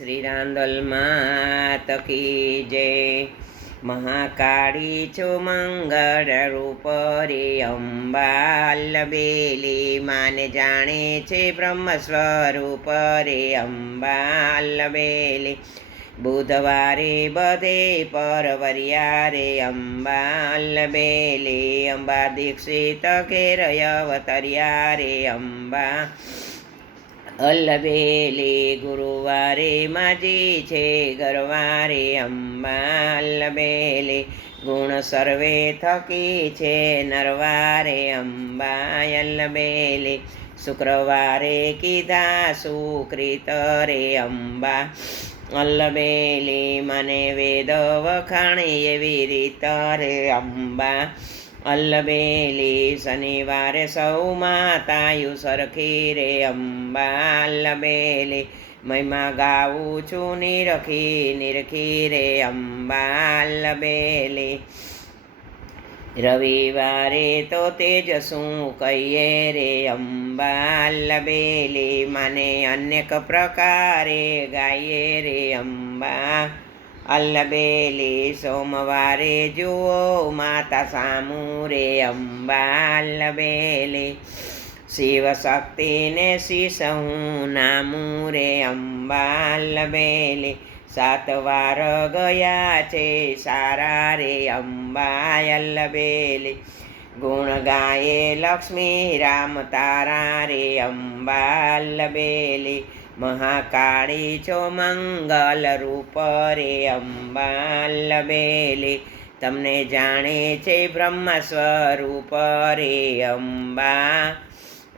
શ્રી રાંદલ માત કી જય. મહાકાળી છો મંગળ રૂપ રે અંબાલ બેલી. માને જાણે છે બ્રહ્મ સ્વરૂપ રે અંબાલ બેલી. બુધવારે બધે પરવરિયારે અંબાલ બેલી. અંબા દીક્ષિત ઘેર અવતર્યા રે અંબા અલ્લબેલી ગુરુવારે માજી છે ગરવારે અંબા અલ્લબેલી ગુણ સર્વે થકી છે નરવારે અંબા અલ્લબેલી શુક્રવારે કીધા સુકૃત રે અંબા અલ્લબેલી મને વેદ વખાણી એવી રીત રે અંબા અલ્લબેલી શનિવારે સૌ માતાયુ સરખી રે અંબા અલ્લબેલી મહિમા ગાવું છું નિરખી નિરખી રે અંબા અલ્લબેલી રવિવારે તો તેજ શું કહીએ રે અંબા અલ્લબેલી મને અનેક પ્રકારે ગાઈએ રે અંબા અલ્લબેલી સોમવારે જુઓ માતા સામુરે અંબા અલ્લબેલી શિવ શક્તિને શીશ હું નામું રે અંબા અલ્લબેલી સાત વાર ગયા છે સારા રે અંબા અલ્લબેલી ગુણ ગાયે લક્ષ્મી રામ તારા રે અંબા અલ્લબેલી મહાકાળી છો મંગલ રૂપ રે અંબા અલ્લબેલી તમને જાણે છે બ્રહ્મ સ્વરૂપ રે અંબા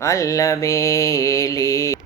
અલ્લબેલી